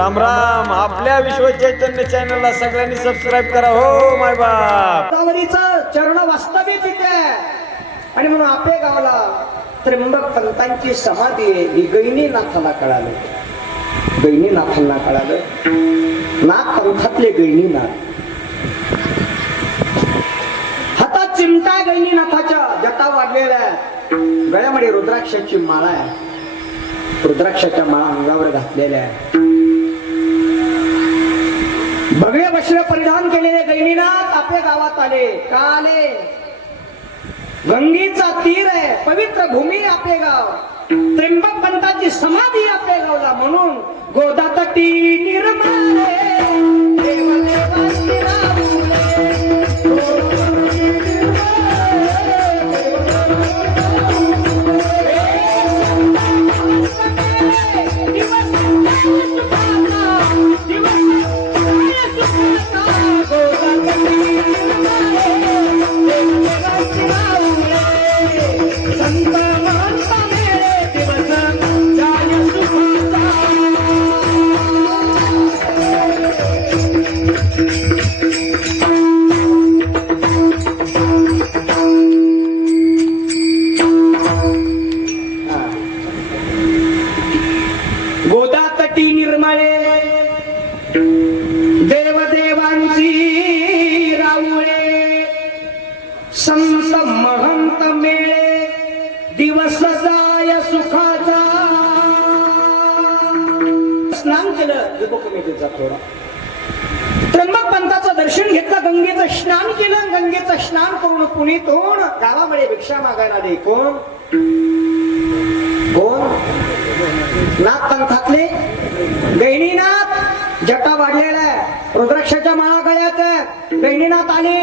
राम राम. आपल्या विश्व चैतन्य चॅनलला सगळ्यांनी सबस्क्राईब करा हो माय बाप. चरण वास्तविक तिथे आणि म्हणून आपे गावला त्र्यंबक पंतांची समाधी आहे ही गैनीनाथाला कळालं. गैनीनाथांना कळालं नाथ पंथातले गैनीनाथ. हातात चिमटा गैनीनाथाच्या जटा वाढलेल्या गळ्यामध्ये रुद्राक्षाची माळा आहे. रुद्राक्षाच्या माळा अंगावर घातलेल्या आहे. भगवे वस्त्र परिधान केलेले गैनीनाथ आपल्या गावात आले. का आले? गंगेचा तीर आहे, पवित्र भूमी आपले गाव. त्र्यंबक पंताची समाधी आपल्या गावला म्हणून गोदातटी निर्मळे देवदेवांची राहुले. गोदातटी निर्मळे देवदेवांची राऊळे. संत महंत मेळे दिवस जाय सुखाचा. स्नान केलं उपकुमेतीचा थोडा. त्र्यंबक पंताचं दर्शन घेतलं, गंगेचं स्नान केलं. गंगेचं स्नान करून पुनीत होऊन गावामध्ये भिक्षा मागायला आले. कोण कोण? नाथ पंथातले गैनीनाथ. जटा वाढलेला रुद्राक्षाच्या माळा गळ्यात. गैनीनाथ आले.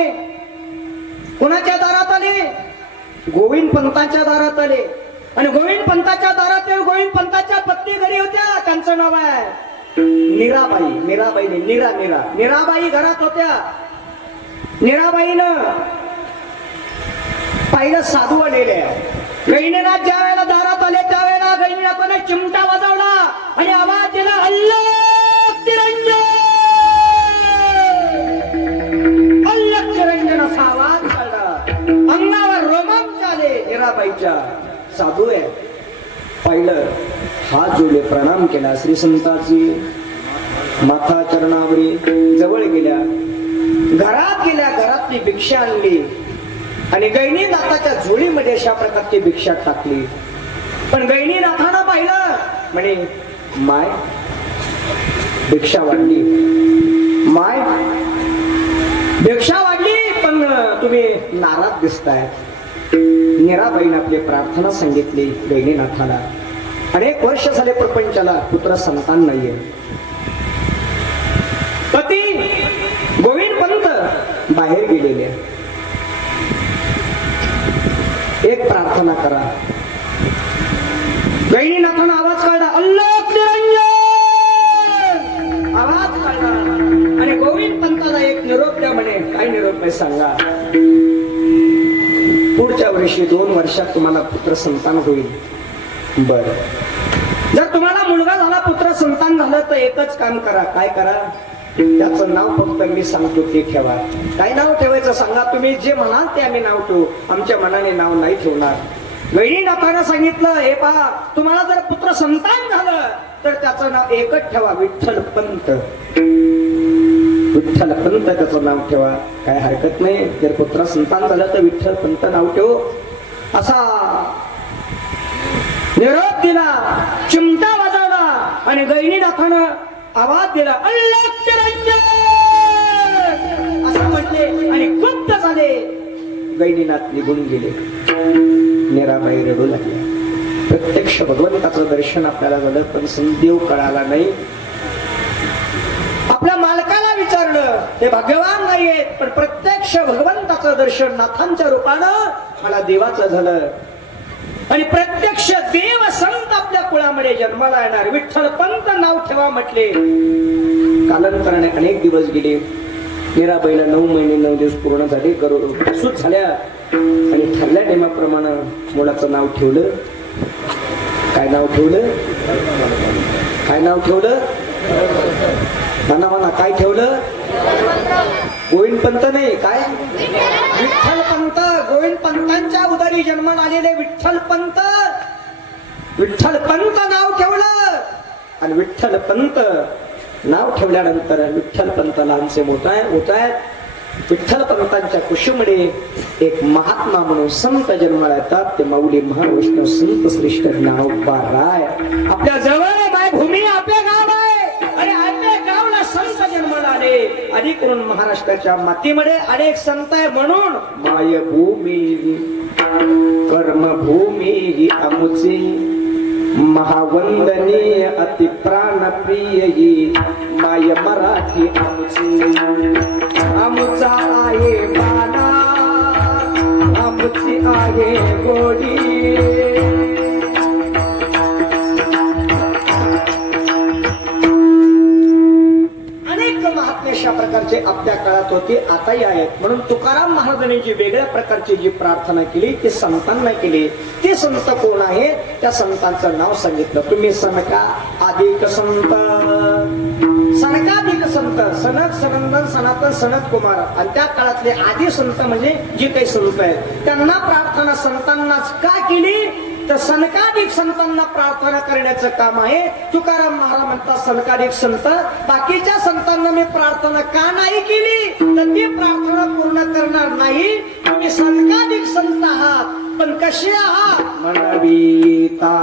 कोणाच्या दारात आले? गोविंद पंतांच्या दारात आले. आणि गोविंद पंताच्या दारात गोविंद पंताच्या पत्नी घरी होत्या. त्यांचं नाव आहे मीराबाई. मीराबाई नीरा नीरा मीराबाई घरात होत्या. मीराबाईनं पाहिलं साधू आलेले. गैनीनाथ ज्या वेळेला दारात आले त्यावेळेला गैनीनाथाने चिमटा वाजवला आणि आवाज दिला अल्लाह तिरंजन. अल्लाह तिरंजन असा आवाज काढला. अंगावर रोमांच आले. मीराबाईच्या साधू आहे. पाहिलं हात जोडले प्रणाम केला. श्री संताची माथा चरणावरी जवळ गेल्या. घरात गेल्या. घरातली भिक्षा आणली आणि गैनीनाथाच्या झोळीमध्ये अशा प्रकारची भिक्षा टाकली. पण गैनीनाथानं पाहिलं म्हणे माय भिक्षा वाढली. माय भिक्षा वाढली पण तुम्ही नाराज दिसताय. मीराबाईने आपली प्रार्थना सांगितली गैनीनाथाला. अनेक वर्ष झाले प्रपंचाला पुत्र संतान नाहीये. पती गोविंद पंत बाहेर गेलेले. एक प्रार्थना करा. गैनीनाथानं आवाज काढला अल्लाह तिरंजन. आवाज काढला आणि गोविंद पंताला एक निरोप द्या म्हणे. काय निरोप आहे सांगा? पुढच्या वर्षी 2 वर्षात तुम्हाला पुत्र संतान होईल. बर, जर तुम्हाला मुलगा झाला पुत्र संतान झालं तर एकच काम करा. काय करा? त्याचं नाव फक्त मी सांगतो ते ठेवा. काय नाव ठेवायचं सांगा? तुम्ही जे म्हणाल ते आम्ही नाव ठेवू. आमच्या मनाने नाव नाही ठेवणार. गैनीनाथानं सांगितलं हे पहा तुम्हाला जर पुत्र संतान झालं तर त्याचं नाव एकच ठेवा विठ्ठल पंत. विठ्ठल पंत त्याचं नाव ठेवा. काय हरकत नाही. जर पुत्र संतान झालं तर विठ्ठल पंत नाव ठेवू असा निरोप दिला. चिमटा वाजवला आणि गैनीनाथानं आवाज दिला अल्लाह तिरंजन असं म्हटले आणि गुप्त झाले. गैनीनाथ निघून गेले. मीराबाई रडू लागल्या. प्रत्यक्ष भगवंताचं दर्शन आपल्याला झालं पण संदेव कळाला नाही. आपल्या मालकाला विचारलं ते भाग्यवान नाहीयेत पण प्रत्यक्ष भगवंताचं दर्शन नाथांच्या रूपानं मला देवाचं झालं. आणि प्रत्यक्ष देव संत आपल्या कुळामध्ये जन्माला येणार. विठ्ठल पंत नाव ठेवा म्हटले. कालांतराने अनेक दिवस गेले. मीराबाईला 9 महिने 9 दिवस पूर्ण झाले. प्रसूत झाल्या आणि ठरल्या नेमाप्रमाणे मुलाचं नाव ठेवलं. काय नाव ठेवलं? काय नाव ठेवलं? म्हणा म्हणा, काय ठेवलं? गोविंद पंत नाही, काय? विठ्ठल पंत. गोविंद पंतांच्या उदरी जन्माला आलेले विठ्ठल पंत. विठ्ठल पंत नाव ठेवलं. आणि विठ्ठल पंत नाव ठेवल्यानंतर विठ्ठल पंत लहानसे मोठा आहे. विठ्ठल पंतांच्या कुशीमध्ये एक महात्मा म्हणून संत जन्माला येतात. ते माऊली महावैष्णव संत श्रेष्ठ ज्ञानोबा राय. आपल्या जवळ मायभूमी आपले गाव आहे. आणि आपल्या गावला संत जन्माला आले. अधिक करून महाराष्ट्राच्या मातीमध्ये अनेक संत आहे. म्हणून मायभूमी कर्मभूमी ही आमुची महावंदनीय अति प्राणप्रिय ही माय मराठी आमुची. आमुचा आहे माना, आमुची आहे गोडी. अनेक महात्मे अशा प्रकारचे आपल्या काळात होते, आताही आहेत. म्हणून तुकाराम महाराजांनी जी वेगळ्या प्रकारची जी प्रार्थना केली ती संतांना केली. ते संत कोण आहे? त्या संतांचं नाव सांगितलं. तुम्ही सनका आदिक संत, सनकाधिक संत, सनक सनंदन सनातन सनत कुमार. आणि त्या काळातले आदी संत म्हणजे जे काही संत आहेत त्यांना प्रार्थना संतांनाच का केली? तर सनकाधिक संतांना प्रार्थना करण्याचं काम आहे. तुकाराम महाराज म्हणतात सनकाधिक संत. बाकीच्या संतांना मी प्रार्थना का नाही केली? तर ती प्रार्थना पूर्ण करणार नाही. तुम्ही सनकाधिक संत आहात, पण कसे आहात? म्हणविता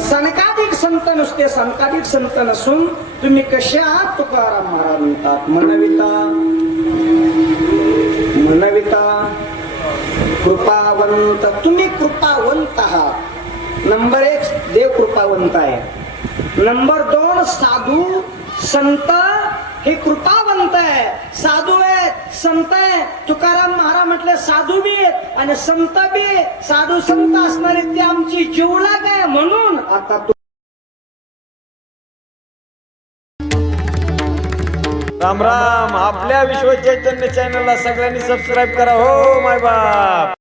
सनकाधिक संत नुसते सनकाधिक संत नसून तुम्ही कसे आहात? तुकाराम महाराज म्हणतात म्हणविता कृपावंत. तुम्ही कृपावंत आहात. नंबर 1 देव कृपावंत आहे. नंबर 2 साधू संत हे कृपावंत आहे. साधू आहेत, संत आहे. तुकाराम महाराज म्हटले साधू बी आहेत आणि संत बी. साधू संत असणारे ते आमची जीवलाग आहे. म्हणून आता राम राम. आपल्या विश्व चैतन्य चॅनलला सगळ्यांनी सबस्क्राईब करा हो माय बाप.